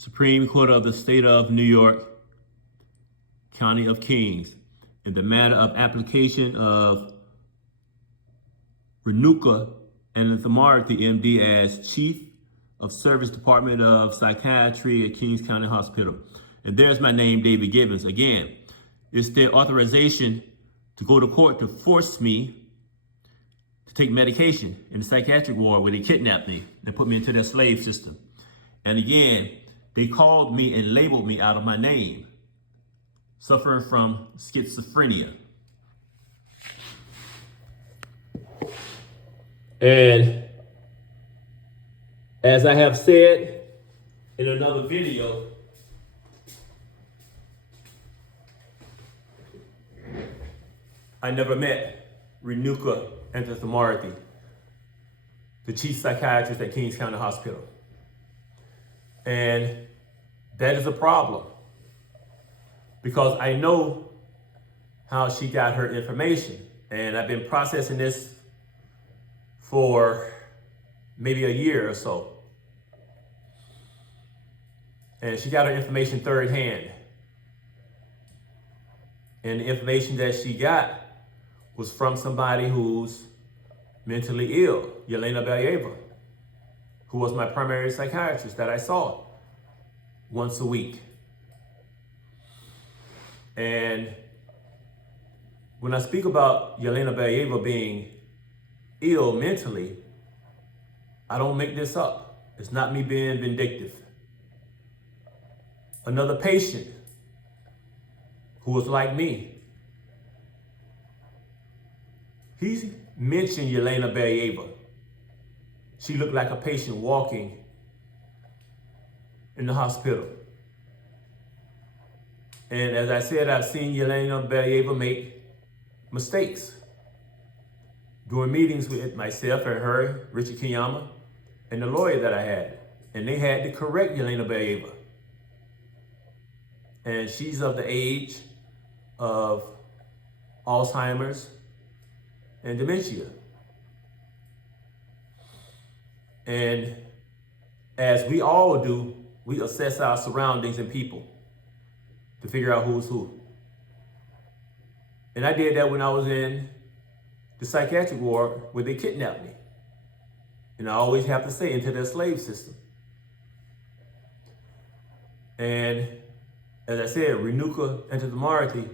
Supreme Court of the State of New York, County of Kings, in the matter of application of Renuka Ananthamarthy, MD, as Chief of Service Department of Psychiatry at Kings County Hospital. And there's my name, David Gibbons. Again, it's their authorization to go to court to force me to take medication in the psychiatric ward where they kidnapped me and put me into their slave system. And again, they called me and labeled me out of my name, suffering from schizophrenia. And as I have said in another video, I never met Renuka Ananthamarthy, the chief psychiatrist at Kings County Hospital. And that is a problem because I know how she got her information. And I've been processing this for maybe a year or so. And she got her information third hand. And the information that she got was from somebody who's mentally ill, Yelena Belayeva, who was my primary psychiatrist that I saw once a week. And when I speak about Yelena Belayeva being ill mentally, I don't make this up. It's not me being vindictive. Another patient who was like me, he mentioned Yelena Belayeva. She looked like a patient walking in the hospital. And as I said, I've seen Yelena Belayeva make mistakes during meetings with myself and her, Richard Kiyama, and the lawyer that I had. And they had to correct Yelena Belayeva. And she's of the age of Alzheimer's and dementia. And as we all do, we assess our surroundings and people to figure out who's who. And I did that when I was in the psychiatric ward where they kidnapped me. And I always have to say, into their slave system. And as I said, Renuka Ananthamarthy,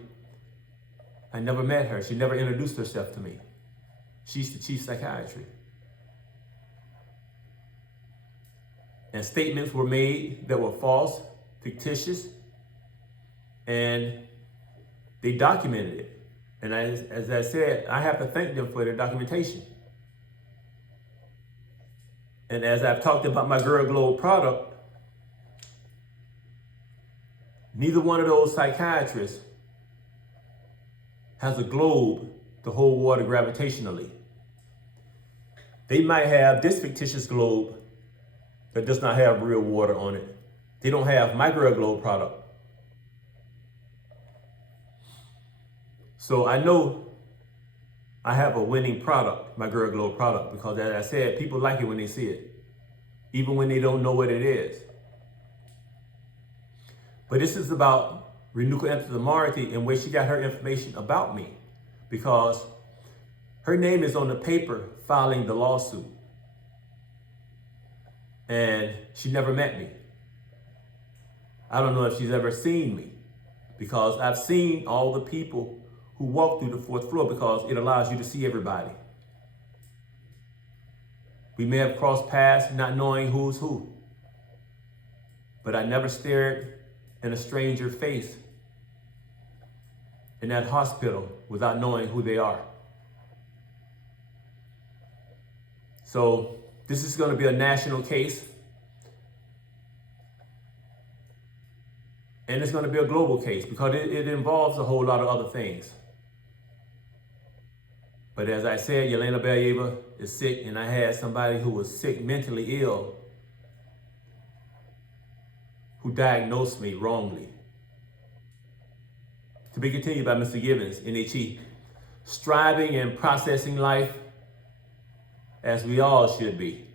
I never met her. She never introduced herself to me. She's the chief psychiatry. And statements were made that were false, fictitious, and they documented it. And as I said, I have to thank them for their documentation. And as I've talked about my Girl Globe product, neither one of those psychiatrists has a globe to hold water gravitationally. They might have this fictitious globe that does not have real water on it. They don't have my Girl Globe product. So I know I have a winning product, my Girl Globe product, because as I said, people like it when they see it, even when they don't know what it is. But this is about Renuka Ananthamarthy and where she got her information about me, because her name is on the paper filing the lawsuit. And she never met me. I don't know if she's ever seen me, because I've seen all the people who walk through the fourth floor, because it allows you to see everybody. We may have crossed paths not knowing who's who, but I never stared in a stranger's face in that hospital without knowing who they are. So this is going to be a national case, and it's going to be a global case because it involves a whole lot of other things. But as I said, Yelena Belayeva is sick, and I had somebody who was sick, mentally ill, who diagnosed me wrongly. To be continued by Mr. Gibbons, NHE. Striving and processing life as we all should be.